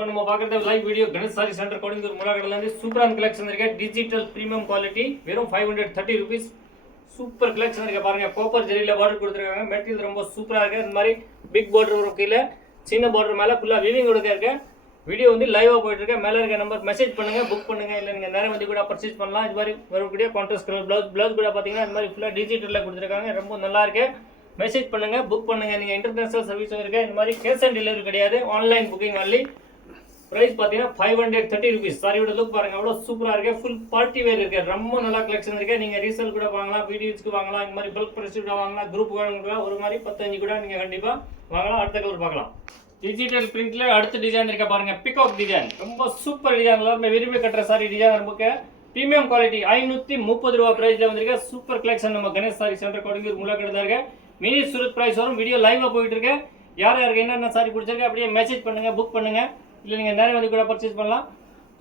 இப்போ நம்ம பார்க்குறது live video Ganesh sari center Kodingur முலாக்கடலேருந்து சூப்பரான கலெக்ஷன் இருக்கு. டிஜிட்டல் ப்ரீமியம் குவாலிட்டி வெறும் 530 rupees. சூப்பர் கலெக்ஷன் இருக்கு பாருங்க. காப்பர் ஜெரியில் பார்டர் கொடுத்துருக்காங்க. மெட்டீரியல் ரொம்ப சூப்பராக இருக்கு. இந்த மாதிரி பிக் பார்டர் வரும், கீழே சின்ன பார்டர் மேலே ஃபுல்லாக வீவிங் கொடுக்க இருக்கு. வீடியோ வந்து லைவாக போயிட்டு இருக்கு. மேலே இருக்க நம்பர் மெசேஜ் பண்ணுங்க, புக் பண்ணுங்க. இல்லை நீங்கள் நேரம் வந்து கூட பர்ச்சேஸ் பண்ணலாம். இது மாதிரி வரக்கூடிய கான்ட்ராஸ்ட் கலர் ப்ளவுஸ் கூட பார்த்தீங்கன்னா இந்த மாதிரி ஃபுல்லாக டிஜிட்டலில் கொடுத்துருக்காங்க. ரொம்ப நல்லா இருக்கு. மெசேஜ் பண்ணுங்க, புக் பண்ணுங்க. நீங்கள் இன்டர்நேஷனல் சர்வீஸும் இருக்கு. இந்த மாதிரி கேஷ் ஆன் டெலிவரி கிடையாது, ஆன்லைன் புக்கிங் ஒன்லி. பிரைஸ் பார்த்தீங்கன்னா 530 rupees. சாரியோட லுக் பாருங்க, அவ்வளோ சூப்பராக இருக்கு. ஃபுல் பார்ட்டி வேர் இருக்கு. ரொம்ப நல்லா கலெக்ஷன் இருக்கு. நீங்கள் ரீசேல் கூட வாங்கலாம், வீடியோஸ்க்கு வாங்கலாம், இந்த மாதிரி பல்க் ப்ரைஸ் கூட வாங்கலாம், குரூப் வாங்கலாம். ஒரு மாதிரி 15 கூட நீங்கள் கண்டிப்பாக வாங்கலாம். அடுத்த கலர் பார்க்கலாம். டிஜிட்டல் பிரிண்ட்ல அடுத்த டிசைன் இருக்க பாருங்க. பிகாக் டிசைன் ரொம்ப சூப்பர் டிசைன். எல்லாருமே விரும்பி கட்டுற சாரி டிசைன். நமக்கு பிரீமியம் குவாலிட்டி 530 ரூபா பிரைஸ்ல வந்திருக்கு. Super collection. நம்ம கணேஷ் சாரி சென்டர் கோடிங்கூர் முலாக்கடை இருக்கு. மினி சூரத் பிரைஸ் வரும். வீடியோ லைவா போயிட்டு இருக்கு. யாருக்கு என்னென்ன சாரி பிடிச்சிருக்கு அப்படியே மெசேஜ் பண்ணுங்க, புக் பண்ணுங்க. இல்லை நீங்கள் நேரம் வந்து கூட பர்ச்சேஸ் பண்ணலாம்.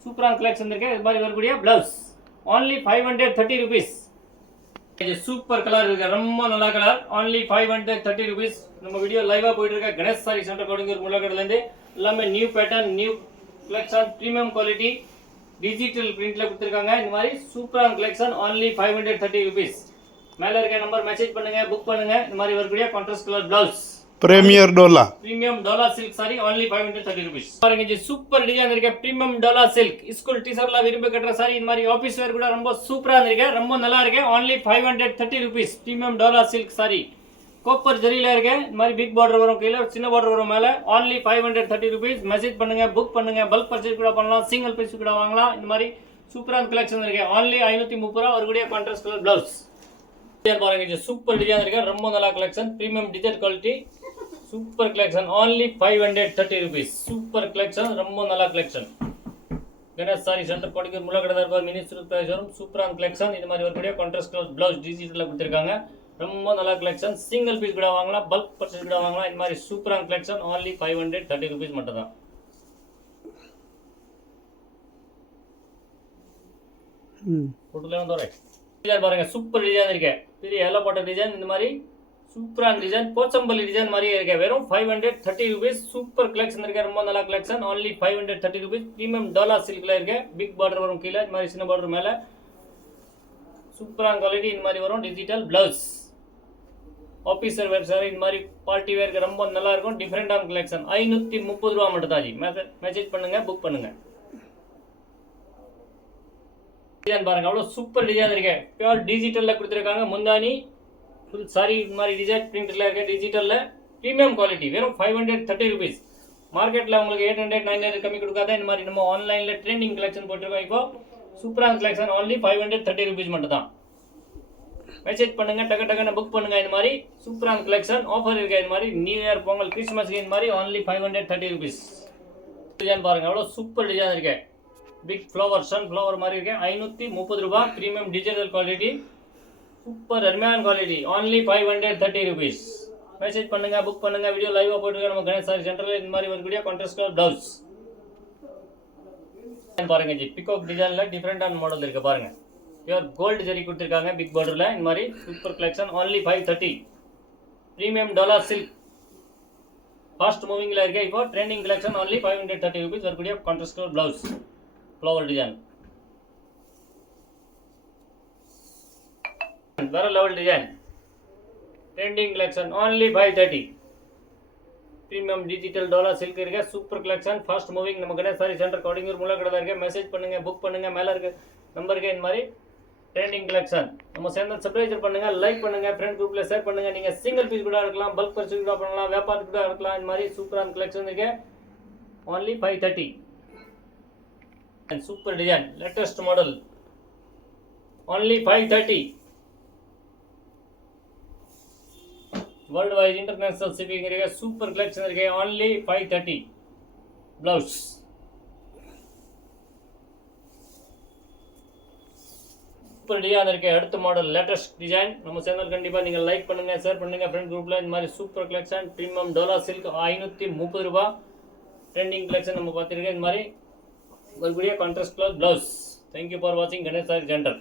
சூப்பரான கலெக்ஷன் இருக்கு. இது மாதிரி வரக்கூடிய பிளவுஸ் only 530 rupees. இது சூப்பர் கலர் இருக்கு, ரொம்ப நல்ல கலர். only 530 rupees. நம்ம வீடியோ லைவா போயிட்டு இருக்க கணேஷ் சாரி சென்டர் கோடிங்கூர் முலாக்கடல இருந்து எல்லாமே new pattern, new collection, premium quality, digital பிரிண்ட்ல கொடுத்துருக்காங்க. இந்த மாதிரி சூப்பரான கலெக்ஷன் only 530 rupees. மேல இருக்க நம்பர் மெசேஜ் பண்ணுங்க, புக் பண்ணுங்க. இந்த மாதிரி வரக்கூடிய contrast colour blouse premium dola silk sorry only 530 rupees. பாருங்க, இது சூப்பர் டிசைன் இருக்கு. பிரீமியம் டோலா சில்க் ஸ்கூல் டீச்சர்ல விரும்பி கட்டுற சாரி. இந்த மாதிரி ஆபீஸ் வேர் கூட ரொம்ப சூப்பரா இருக்கு, ரொம்ப நல்லா இருக்கு. only 530 rupees. Premium dola silk sari copper ஜரியில இருக்கு. இந்த மாதிரி பிக் பார்டர் வரும், கீழே சின்ன பார்டர் வரும் மேல. only 530 rupees. மெசேஜ் பண்ணுங்க, புக் பண்ணுங்க. பல்க் பர்ச்சேஸ் கூட பண்ணலாம், சிங்கிள் பீஸ் கூட வாங்கலாம். இந்த மாதிரி சூப்பரான கலெக்ஷன் இருக்கு. only 530 ரூபாய். வரக்கூடிய கான்ட்ராஸ்ட் கலர் பிளவுஸ் பாருங்க. இது சூப்பர் டிசைன் இருக்கு, ரொம்ப நல்ல collection. Premium digital quality super collection only 530 rupees. Super collection, ரொம்ப நல்ல கலெக்ஷன். கணேஷ் சாரி சென்டர் கோடிங்கூர் முலாக்கடை இருப்பார். மினி சூரத் பிரைஸ் வரும். சூப்பரான கலெக்ஷன். இது மாதிரி வரக்கூடிய கான்ட்ராஸ்ட் கலர் பிளவுஸ் டிஜிட்டல்ல கொடுத்துருக்காங்க. ரொம்ப நல்ல கலெக்ஷன். சிங்கிள் பீஸ் கூட வாங்கலாம், பல்க் பர்ச்சேஸ் கூட வாங்கலாம். இந்த மாதிரி சூப்பரான கலெக்ஷன் only 530 rupees மட்டும் தான். பாருங்க, சூப்பர் டிசைன் இருக்கு. பெரிய எல்லாம் போட்ட டிசைன். இந்த மாதிரி சூப்பரான டிசைன், போச்சம்பள்ளி டிசைன் மாதிரி இருக்கு. வெறும் 530 rupees. சூப்பர் கலெக்ஷன் இருக்கு, ரொம்ப நல்ல collection. only 530 rupees. Premium dola சில்க்ல இருக்கு. பிக் பார்டர் வரும், கீழே இந்த மாதிரி சின்ன பார்டர் மேல. சூப்பரான குவாலிட்டி. இந்த மாதிரி வரும் டிஜிட்டல் பிளவுஸ். ஆபீசர் வேர் சாரி, இந்த மாதிரி பார்ட்டி வேருக்கு ரொம்ப நல்லா இருக்கும். டிஃபரெண்டான கலெக்ஷன். 530 ரூபா மட்டும் தான். மெசேஜ் பண்ணுங்க, புக் பண்ணுங்க. டிசைன் பாருங்க, அவ்வளவு சூப்பர் டிசைன் இருக்கு. பியூர் டிஜிட்டல்ல கொடுத்துருக்காங்க. முந்தானி ஃபுல் சாரி இந்த மாதிரி டிசைன் பிரிண்ட்ல இருக்கு. டிஜிட்டல்ல பிரீமியம் குவாலிட்டி. வெறும் 530 rupees. மார்க்கெட்ல உங்களுக்கு 800 900 கம்மி கொடுக்காத. இந்த மாதிரி நம்ம ஆன்லைன்ல ட்ரெண்டிங் கலெக்ஷன் போட்டுருக்கோம். இப்போ சூப்பரான கலெக்ஷன் only 530 rupees மட்டும் தான். மெசேஜ் பண்ணுங்க, டக்கு புக் பண்ணுங்க. இந்த மாதிரி சூப்பரான கலெக்ஷன் ஆஃபர் இருக்கு. இந்த மாதிரி நியூ இயர், பொங்கல், கிறிஸ்மஸ் இந்த மாதிரி only 530 rupees. டிசைன் பாருங்க, அவ்வளவு சூப்பர் டிசைன் இருக்கு. பிக் ஃப்ளவர், சன் ஃப்ளவர் மாதிரி இருக்கு. 530 ரூபாய். பிரீமியம் டிஜிட்டல் குவாலிட்டி, சூப்பர் அருமையான குவாலிட்டி. only 530 rupees. மெசேஜ் பண்ணுங்க, புக் பண்ணுங்க. வீடியோ லைவா போயிட்டு இருக்கு நம்ம கணேஷ் சாரி சென்டர்ல. இந்த மாதிரி வரக்கூடிய கான்ட்ராஸ்ட் கலர் பிளவுஸ் பாருங்க. ஜி பிகாக் டிசைன்ல டிஃபரெண்டான மாடல் இருக்கு பாருங்க. பியூர் கோல்டு ஜரி கொடுத்துருக்காங்க பிக் பார்டர்ல. இந்த மாதிரி super collection only 530. Premium dola silk fast மூவிங்ல இருக்கு. இப்போ ட்ரெண்டிங் கலெக்ஷன் only 530 rupees. வரக்கூடிய contrast colour blouse flower design. வேற level design. Trending collection only 530. Premium digital dola silk இருக்கு. Super collection, fast moving. நம்ம கணேஷ் சாரி சென்டர் கோடிங்கூர் முலாக்கடை இருக்கு. மெசேஜ் பண்ணுங்க, புக் பண்ணுங்க. மேல இருக்க நம்பருக்கு இந்த மாதிரி ட்ரெண்டிங் கலெக்ஷன். நம்ம சேனல் சப்ஸ்கிரைப் பண்ணுங்க, லைக் பண்ணுங்க, ஃப்ரெண்ட் குரூப்ல ஷேர் பண்ணுங்க. நீங்க சிங்கிள் பீஸ் கூட இருக்கலாம், பல்க் பர்ச்சேஸ் கூட பண்ணலாம், வியாபாரத்துக்கு கூட இருக்கலாம். இந்த மாதிரி சூப்பரான கலெக்ஷன் இருக்கு. only 530. and super design, latest model, only 530. worldwide international shipping area. Super collection area. only 530. blouse super design இருக்கு. அடுத்த மாடல் லேட்டஸ்ட் டிசைன். நம்ம சேனல் கண்டிப்பா நீங்க லைக் பண்ணுங்க, ஷேர் பண்ணுங்க ஃப்ரெண்ட் குரூப்ல. இந்த மாதிரி super collection premium dola silk 530 ரூபாய். ட்ரெண்டிங் கலெக்ஷன் நம்ம பார்த்திருக்கோம். இந்த மாதிரி ஒரு video contrast colour blouse. Thank you for watching Ganesh Saree Center.